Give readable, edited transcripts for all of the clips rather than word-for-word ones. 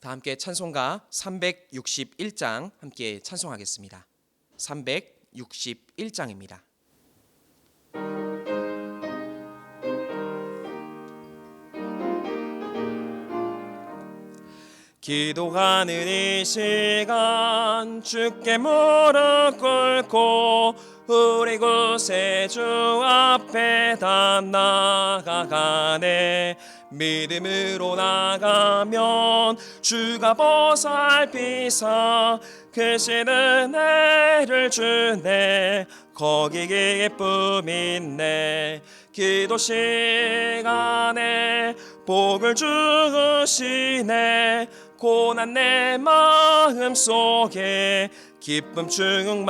다 함께 찬송가 361장 함께 찬송하겠습니다. 361장입니다. 기도하는 이 시간 주께 무릎 꿇고 우리 구세주 앞에 다 나아가네. 믿음으로 나가면 주가 보살피사 크신 은혜를 주네. 거기 기쁨 있네. 기도 시간에 복을 주시네. 고난 내 마음 속에 기쁨 충만하네.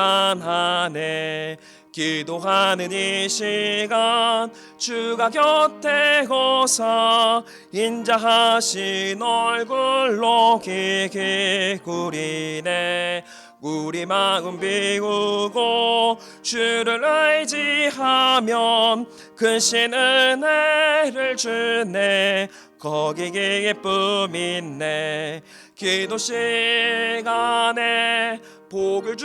기도하는 이 시간 주가 곁에 오사 인자하신 얼굴로 기기꾸리네. 우리 마음 비우고 주를 의지하면 크신 은혜를 주네. 거기 기쁨 있네. 기도 시간에 복을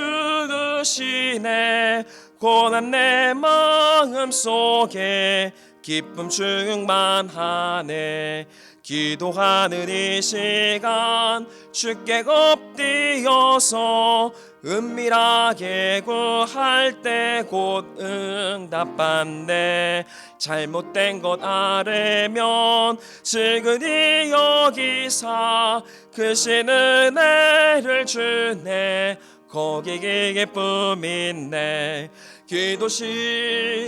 주시네. 고난 내 마음 속에 기쁨 충만하네. 기도하는 이 시간 주께 엎드려서 은밀하게 구할 때 곧 응답받네. 잘못된 것 알으면 지근히 여기사 크신 은혜를 주네. 거기 기쁨 있네. 기도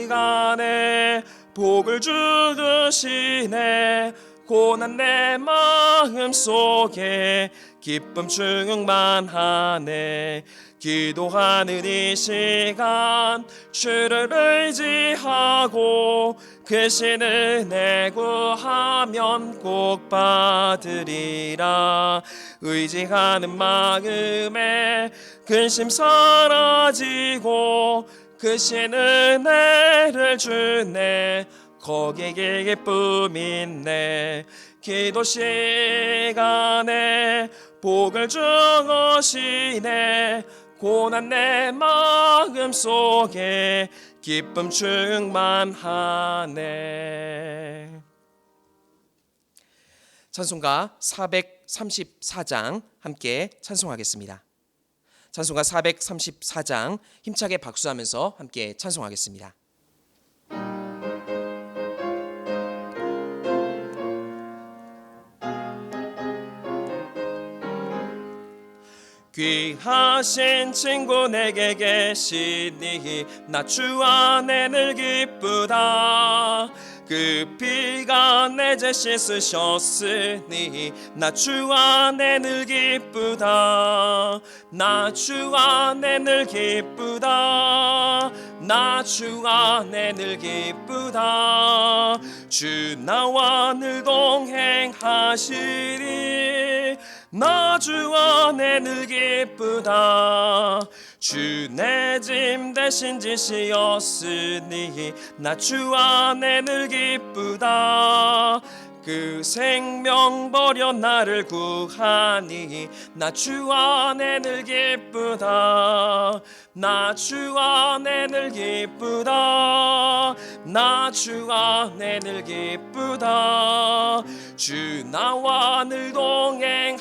시간에 복을 주시네. 고난 내 마음 속에 기쁨 충만하네. 기도하는 이 시간 주를 의지하고 크신 은혜 구하면 꼭 받으리라. 의지하는 마음에 근심 사라지고 크신 은혜를 주네. 거기에 기쁨 있네. 기도 시간에 복을 주시네. 고난 내 마음 속에 기쁨 충만하네. 찬송가 434장 함께 찬송하겠습니다. 찬송가 434장 힘차게 박수하면서 함께 찬송하겠습니다. 귀하신 친구 내게 계시니 나 주 안에 늘 기쁘다. 그 피가 내 죄 씻으셨으니 나 주 안에 늘 기쁘다. 나 주 안에 늘 기쁘다. 나 주 안에 늘 기쁘다. 주 나와 늘 동행하시리. 나 주 안에 늘 기쁘다. 주 내 짐 대신 지시었으니 나 주 안에 늘 기쁘다. 그 생명 버려 나를 구하니 나 주 안에 늘 기쁘다. 나 주 안에 늘 기쁘다. 나 주 안에 늘 기쁘다. 주 나와 늘 동행하시니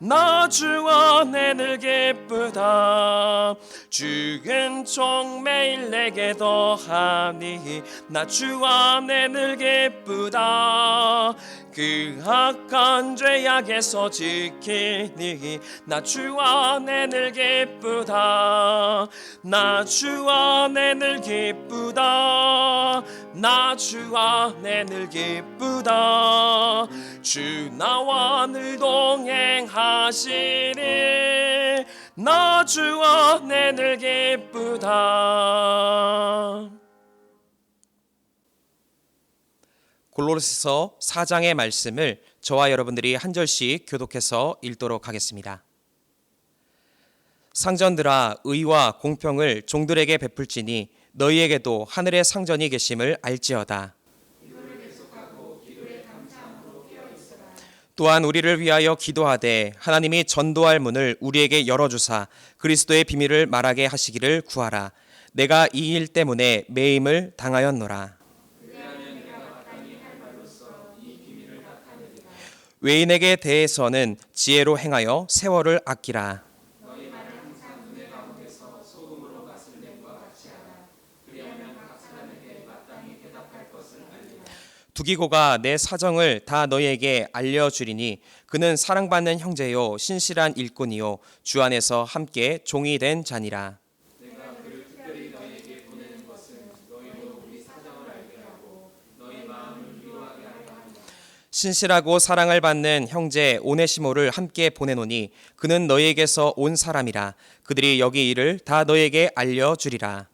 나 주 안에 늘 기쁘다. 주 은총 매일 내게 더하니 나 주 안에 늘 기쁘다. 그 악한 죄악에서 지키니 나 주 안에 늘 기쁘다. 나 주 안에 늘 기쁘다. 나 주 안에 늘 기쁘다. 주 나와 늘 동행하시니 나 주 안에 늘 기쁘다. 골로새서 4장의 말씀을 저와 여러분들이 한 절씩 교독해서 읽도록 하겠습니다. 상전들아, 의와 공평을 종들에게 베풀지니 너희에게도 하늘의 상전이 계심을 알지어다. 또한 우리를 위하여 기도하되 하나님이 전도할 문을 우리에게 열어주사 그리스도의 비밀을 말하게 하시기를 구하라. 내가 이 일 때문에 매임을 당하였노라. 외인에게 대해서는 지혜로 행하여 세월을 아끼라. 두기고가 내 사정을 다 너희에게 알려주리니 그는 사랑받는 형제요 신실한 일꾼이요 주 안에서 함께 종이 된 자니라. 신실하고 사랑을 받는 형제 오네시모를 함께 보내노니 그는 너희에게서 온 사람이라. 그들이 여기 일을 다 너희에게 알려주리라.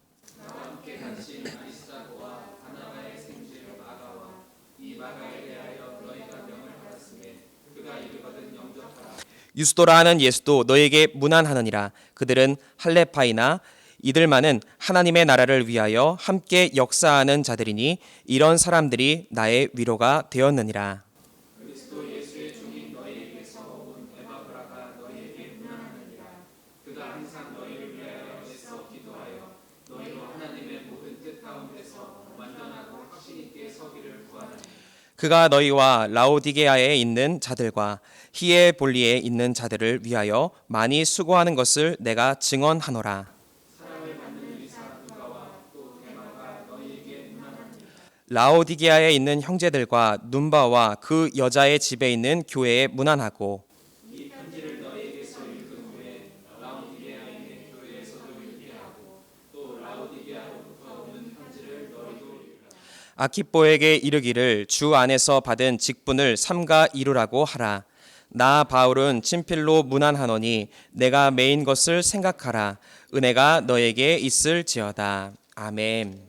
유스도라 하는 예수도 너희에게 문안하느니라. 그들은 할레파이나 이들만은 하나님의 나라를 위하여 함께 역사하는 자들이니 이런 사람들이 나의 위로가 되었느니라. 그가 너희와 라오디게아에 있는 자들과 히에볼리에 있는 자들을 위하여 많이 수고하는 것을 내가 증언하노라. 라오디게아에 있는 형제들과 눈바와 그 여자의 집에 있는 교회에 문안하고 아키뽀에게 이르기를 주 안에서 받은 직분을 삼가 이루라고 하라. 나 바울은 친필로 문안하노니 내가 매인 것을 생각하라. 은혜가 너에게 있을지어다. 아멘.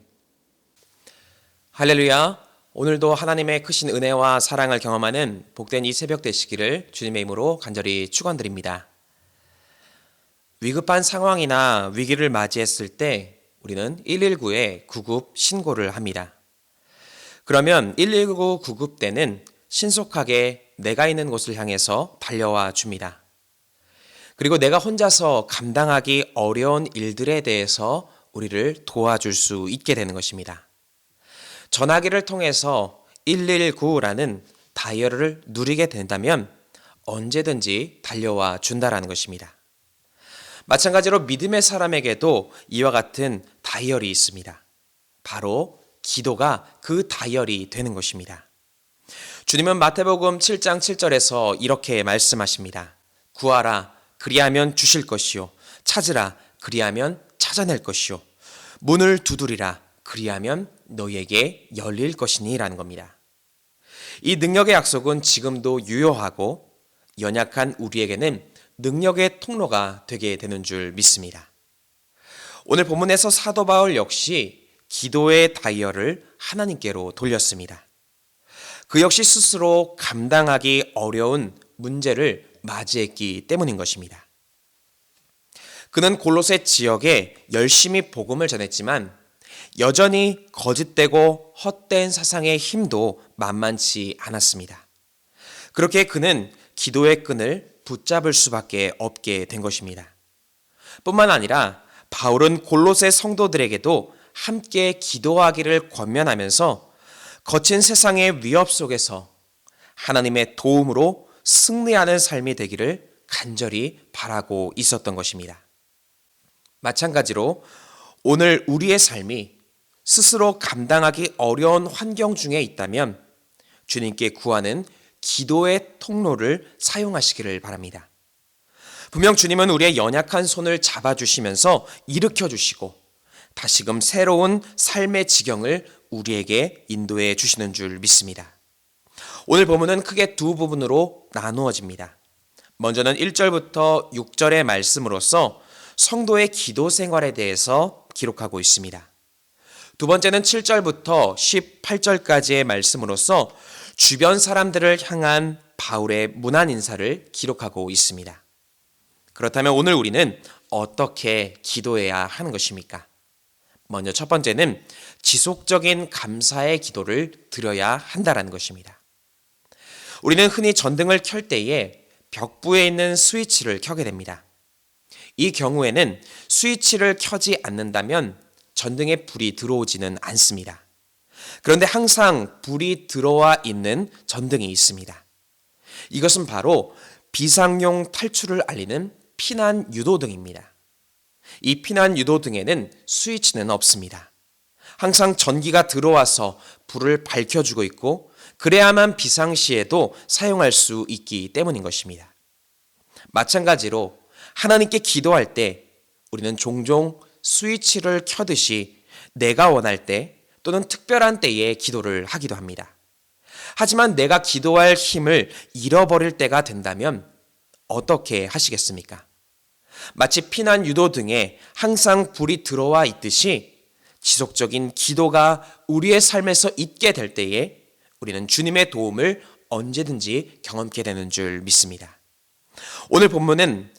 할렐루야. 오늘도 하나님의 크신 은혜와 사랑을 경험하는 복된 이 새벽 되시기를 주님의 이름으로 간절히 축원드립니다. 위급한 상황이나 위기를 맞이했을 때 우리는 119에 구급 신고를 합니다. 그러면 119 구급 때는 신속하게 내가 있는 곳을 향해서 달려와 줍니다. 그리고 내가 혼자서 감당하기 어려운 일들에 대해서 우리를 도와줄 수 있게 되는 것입니다. 전화기를 통해서 119라는 다이얼을 누리게 된다면 언제든지 달려와 준다라는 것입니다. 마찬가지로 믿음의 사람에게도 이와 같은 다이얼이 있습니다. 바로 기도가 그 다이얼이 되는 것입니다. 주님은 마태복음 7장 7절에서 이렇게 말씀하십니다. 구하라 그리하면 주실 것이요 찾으라 그리하면 찾아낼 것이요 문을 두드리라 그리하면 너희에게 열릴 것이니 라는 겁니다. 이 능력의 약속은 지금도 유효하고 연약한 우리에게는 능력의 통로가 되게 되는 줄 믿습니다. 오늘 본문에서 사도 바울 역시 기도의 다이얼을 하나님께로 돌렸습니다. 그 역시 스스로 감당하기 어려운 문제를 맞이했기 때문인 것입니다. 그는 골로새 지역에 열심히 복음을 전했지만 여전히 거짓되고 헛된 사상의 힘도 만만치 않았습니다. 그렇게 그는 기도의 끈을 붙잡을 수밖에 없게 된 것입니다. 뿐만 아니라 바울은 골로새 성도들에게도 함께 기도하기를 권면하면서 거친 세상의 위협 속에서 하나님의 도움으로 승리하는 삶이 되기를 간절히 바라고 있었던 것입니다. 마찬가지로 오늘 우리의 삶이 스스로 감당하기 어려운 환경 중에 있다면 주님께 구하는 기도의 통로를 사용하시기를 바랍니다. 분명 주님은 우리의 연약한 손을 잡아주시면서 일으켜주시고 다시금 새로운 삶의 지경을 우리에게 인도해 주시는 줄 믿습니다. 오늘 본문은 크게 두 부분으로 나누어집니다. 먼저는 1절부터 6절의 말씀으로서 성도의 기도 생활에 대해서 기록하고 있습니다. 두 번째는 7절부터 18절까지의 말씀으로서 주변 사람들을 향한 바울의 문안 인사를 기록하고 있습니다. 그렇다면 오늘 우리는 어떻게 기도해야 하는 것입니까? 먼저 첫 번째는 지속적인 감사의 기도를 드려야 한다는 것입니다. 우리는 흔히 전등을 켤 때에 벽부에 있는 스위치를 켜게 됩니다. 이 경우에는 스위치를 켜지 않는다면 전등에 불이 들어오지는 않습니다. 그런데 항상 불이 들어와 있는 전등이 있습니다. 이것은 바로 비상용 탈출을 알리는 피난 유도등입니다. 이 피난 유도등에는 스위치는 없습니다. 항상 전기가 들어와서 불을 밝혀주고 있고 그래야만 비상시에도 사용할 수 있기 때문인 것입니다. 마찬가지로 하나님께 기도할 때 우리는 종종 스위치를 켜듯이 내가 원할 때 또는 특별한 때에 기도를 하기도 합니다. 하지만 내가 기도할 힘을 잃어버릴 때가 된다면 어떻게 하시겠습니까? 마치 피난 유도등에 항상 불이 들어와 있듯이 지속적인 기도가 우리의 삶에서 있게 될 때에 우리는 주님의 도움을 언제든지 경험하게 되는 줄 믿습니다. 오늘 본문은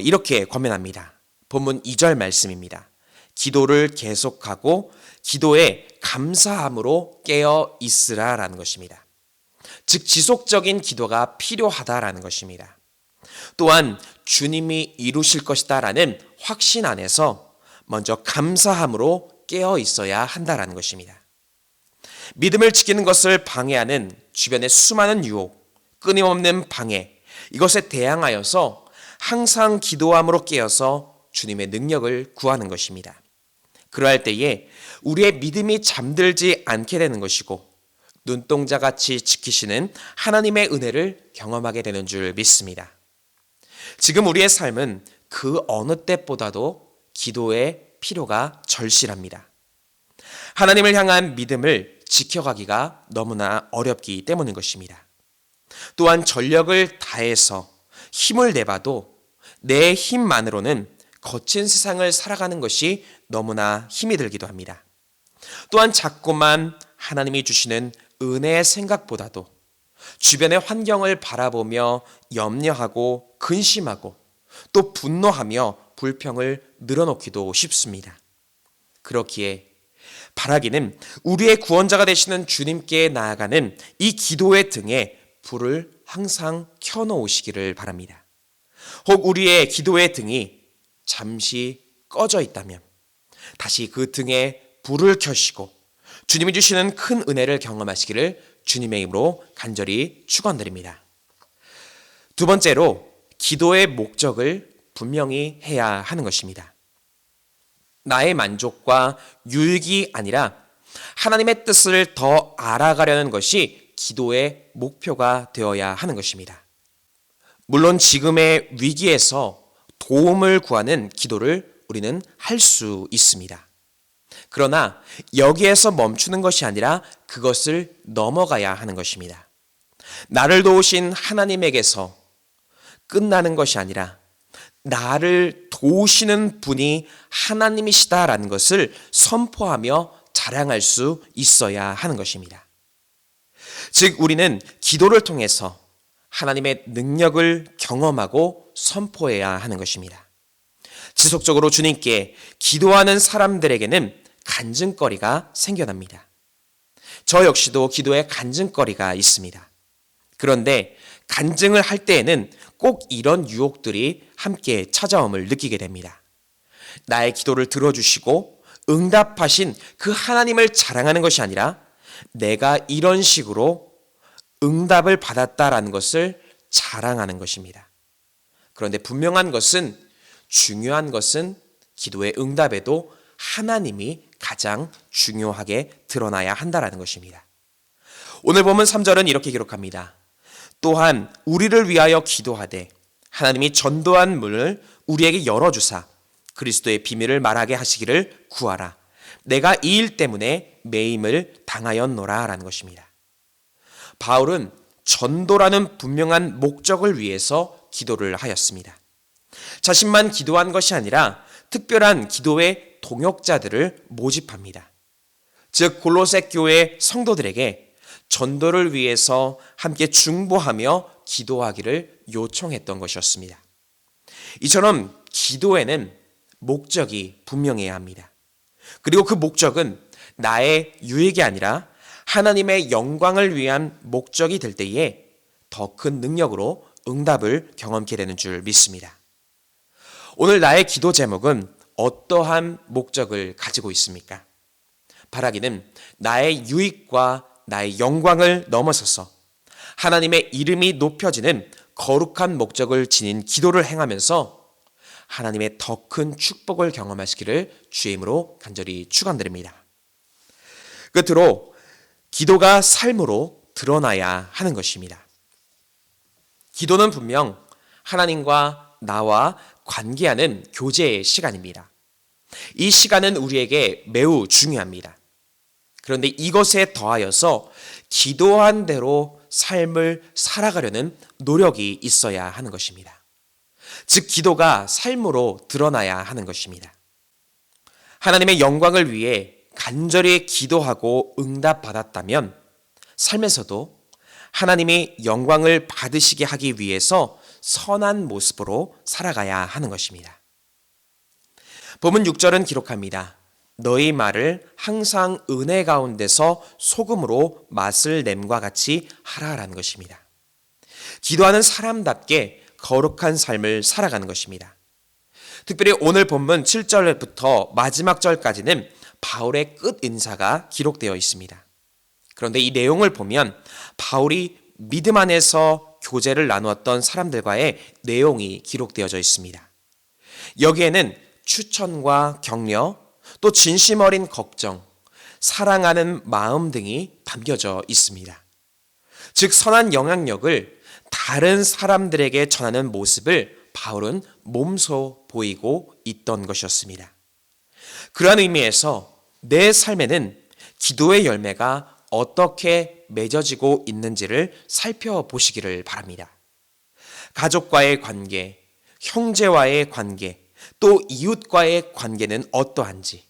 이렇게 권면합니다. 본문 2절 말씀입니다. 기도를 계속하고 기도에 감사함으로 깨어 있으라라는 것입니다. 즉 지속적인 기도가 필요하다라는 것입니다. 또한 주님이 이루실 것이다라는 확신 안에서 먼저 감사함으로 깨어 있어야 한다라는 것입니다. 믿음을 지키는 것을 방해하는 주변의 수많은 유혹, 끊임없는 방해, 이것에 대항하여서 항상 기도함으로 깨어서 주님의 능력을 구하는 것입니다. 그러할 때에 우리의 믿음이 잠들지 않게 되는 것이고 눈동자같이 지키시는 하나님의 은혜를 경험하게 되는 줄 믿습니다. 지금 우리의 삶은 그 어느 때보다도 기도의 필요가 절실합니다. 하나님을 향한 믿음을 지켜가기가 너무나 어렵기 때문인 것입니다. 또한 전력을 다해서 힘을 내봐도 내 힘만으로는 거친 세상을 살아가는 것이 너무나 힘이 들기도 합니다. 또한 자꾸만 하나님이 주시는 은혜의 생각보다도 주변의 환경을 바라보며 염려하고 근심하고 또 분노하며 불평을 늘어놓기도 쉽습니다. 그렇기에 바라기는 우리의 구원자가 되시는 주님께 나아가는 이 기도의 등에 불을 항상 켜놓으시기를 바랍니다. 혹 우리의 기도의 등이 잠시 꺼져 있다면 다시 그 등에 불을 켜시고 주님이 주시는 큰 은혜를 경험하시기를 주님의 이름으로 간절히 축원드립니다. 두 번째로 기도의 목적을 분명히 해야 하는 것입니다. 나의 만족과 유익이 아니라 하나님의 뜻을 더 알아가려는 것이 기도의 목표가 되어야 하는 것입니다. 물론 지금의 위기에서 도움을 구하는 기도를 우리는 할 수 있습니다. 그러나 여기에서 멈추는 것이 아니라 그것을 넘어가야 하는 것입니다. 나를 도우신 하나님에게서 끝나는 것이 아니라 나를 도우시는 분이 하나님이시다라는 것을 선포하며 자랑할 수 있어야 하는 것입니다. 즉 우리는 기도를 통해서 하나님의 능력을 경험하고 선포해야 하는 것입니다. 지속적으로 주님께 기도하는 사람들에게는 간증거리가 생겨납니다. 저 역시도 기도에 간증거리가 있습니다. 그런데 간증을 할 때에는 꼭 이런 유혹들이 함께 찾아옴을 느끼게 됩니다. 나의 기도를 들어주시고 응답하신 그 하나님을 자랑하는 것이 아니라 내가 이런 식으로 응답을 받았다라는 것을 자랑하는 것입니다. 그런데 분명한 것은 중요한 것은 기도의 응답에도 하나님이 가장 중요하게 드러나야 한다라는 것입니다. 오늘 보면 3절은 이렇게 기록합니다. 또한 우리를 위하여 기도하되 하나님이 전도한 문을 우리에게 열어주사 그리스도의 비밀을 말하게 하시기를 구하라. 내가 이 일 때문에 매임을 당하였노라 라는 것입니다. 바울은 전도라는 분명한 목적을 위해서 기도를 하였습니다. 자신만 기도한 것이 아니라 특별한 기도의 동역자들을 모집합니다. 즉 골로새 교회 성도들에게 전도를 위해서 함께 중보하며 기도하기를 요청했던 것이었습니다. 이처럼 기도에는 목적이 분명해야 합니다. 그리고 그 목적은 나의 유익이 아니라 하나님의 영광을 위한 목적이 될 때에 더 큰 능력으로 응답을 경험하게 되는 줄 믿습니다. 오늘 나의 기도 제목은 어떠한 목적을 가지고 있습니까? 바라기는 나의 유익과 나의 영광을 넘어서서 하나님의 이름이 높여지는 거룩한 목적을 지닌 기도를 행하면서 하나님의 더 큰 축복을 경험하시기를 주의 이름으로 간절히 축원드립니다. 끝으로 기도가 삶으로 드러나야 하는 것입니다. 기도는 분명 하나님과 나와 관계하는 교제의 시간입니다. 이 시간은 우리에게 매우 중요합니다. 그런데 이것에 더하여서 기도한 대로 삶을 살아가려는 노력이 있어야 하는 것입니다. 즉 기도가 삶으로 드러나야 하는 것입니다. 하나님의 영광을 위해 간절히 기도하고 응답받았다면 삶에서도 하나님이 영광을 받으시게 하기 위해서 선한 모습으로 살아가야 하는 것입니다. 본문 6절은 기록합니다. 너희 말을 항상 은혜 가운데서 소금으로 맛을 냄과 같이 하라라는 것입니다. 기도하는 사람답게 거룩한 삶을 살아가는 것입니다. 특별히 오늘 본문 7절부터 마지막 절까지는 바울의 끝 인사가 기록되어 있습니다. 그런데 이 내용을 보면 바울이 믿음 안에서 교제를 나누었던 사람들과의 내용이 기록되어져 있습니다. 여기에는 추천과 격려, 또 진심 어린 걱정, 사랑하는 마음 등이 담겨져 있습니다. 즉 선한 영향력을 다른 사람들에게 전하는 모습을 바울은 몸소 보이고 있던 것이었습니다. 그러한 의미에서 내 삶에는 기도의 열매가 어떻게 맺어지고 있는지를 살펴보시기를 바랍니다. 가족과의 관계, 형제와의 관계, 또 이웃과의 관계는 어떠한지,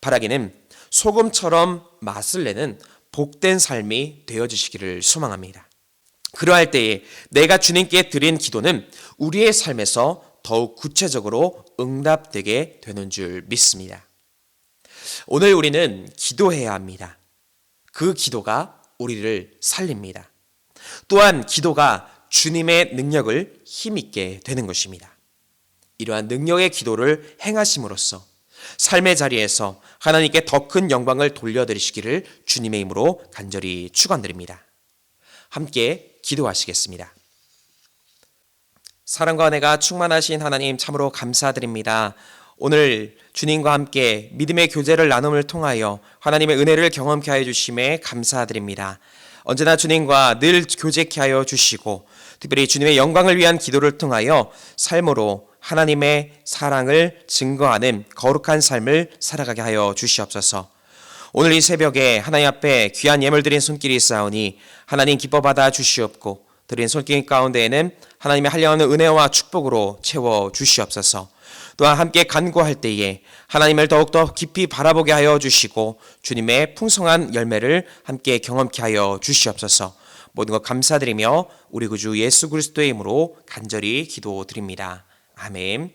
바라기는 소금처럼 맛을 내는 복된 삶이 되어주시기를 소망합니다. 그러할 때에 내가 주님께 드린 기도는 우리의 삶에서 더욱 구체적으로 응답되게 되는 줄 믿습니다. 오늘 우리는 기도해야 합니다. 그 기도가 우리를 살립니다. 또한 기도가 주님의 능력을 힘있게 되는 것입니다. 이러한 능력의 기도를 행하심으로써 삶의 자리에서 하나님께 더 큰 영광을 돌려드리시기를 주님의 이름으로 간절히 축원드립니다. 함께 기도하시겠습니다. 사랑과 은혜가 충만하신 하나님 참으로 감사드립니다. 오늘 주님과 함께 믿음의 교제를 나눔을 통하여 하나님의 은혜를 경험케 하여 주심에 감사드립니다. 언제나 주님과 늘 교제케 하여 주시고 특별히 주님의 영광을 위한 기도를 통하여 삶으로 하나님의 사랑을 증거하는 거룩한 삶을 살아가게 하여 주시옵소서. 오늘 이 새벽에 하나님 앞에 귀한 예물 드린 손길이 있사오니 하나님 기뻐 받아 주시옵고 드린 손길 가운데에는 하나님의 한량없는 은혜와 축복으로 채워 주시옵소서. 또한 함께 간구할 때에 하나님을 더욱더 깊이 바라보게 하여 주시고 주님의 풍성한 열매를 함께 경험케 하여 주시옵소서. 모든 것 감사드리며 우리 구주 예수 그리스도의 이름으로 간절히 기도드립니다. 아멘.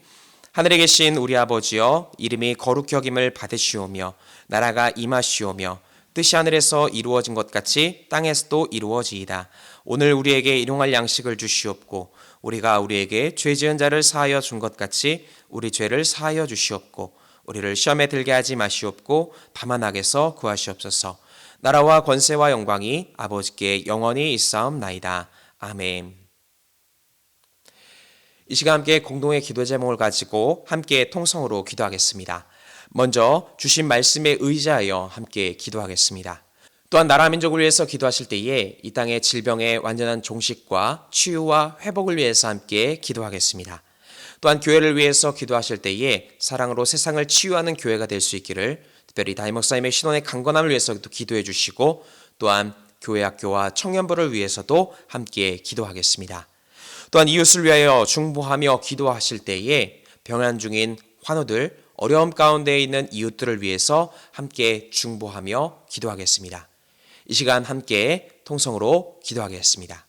하늘에 계신 우리 아버지여, 이름이 거룩히 여김을 받으시오며 나라가 임하시오며 뜻이 하늘에서 이루어진 것 같이 땅에서도 이루어지이다. 오늘 우리에게 일용할 양식을 주시옵고 우리가 우리에게 죄 지은 자를 사하여 준 것 같이 우리 죄를 사하여 주시옵고 우리를 시험에 들게 하지 마시옵고 다만 악에서 구하시옵소서. 나라와 권세와 영광이 아버지께 영원히 있사옵나이다. 아멘. 이 시간 함께 공동의 기도 제목을 가지고 함께 통성으로 기도하겠습니다. 먼저 주신 말씀에 의지하여 함께 기도하겠습니다. 또한 나라 민족을 위해서 기도하실 때에 이 땅의 질병의 완전한 종식과 치유와 회복을 위해서 함께 기도하겠습니다. 또한 교회를 위해서 기도하실 때에 사랑으로 세상을 치유하는 교회가 될 수 있기를 특별히 담임 목사님의 신원의 강건함을 위해서도 기도해 주시고 또한 교회 학교와 청년부를 위해서도 함께 기도하겠습니다. 또한 이웃을 위하여 중보하며 기도하실 때에 병환 중인 환우들, 어려움 가운데 있는 이웃들을 위해서 함께 중보하며 기도하겠습니다. 이 시간 함께 통성으로 기도하겠습니다.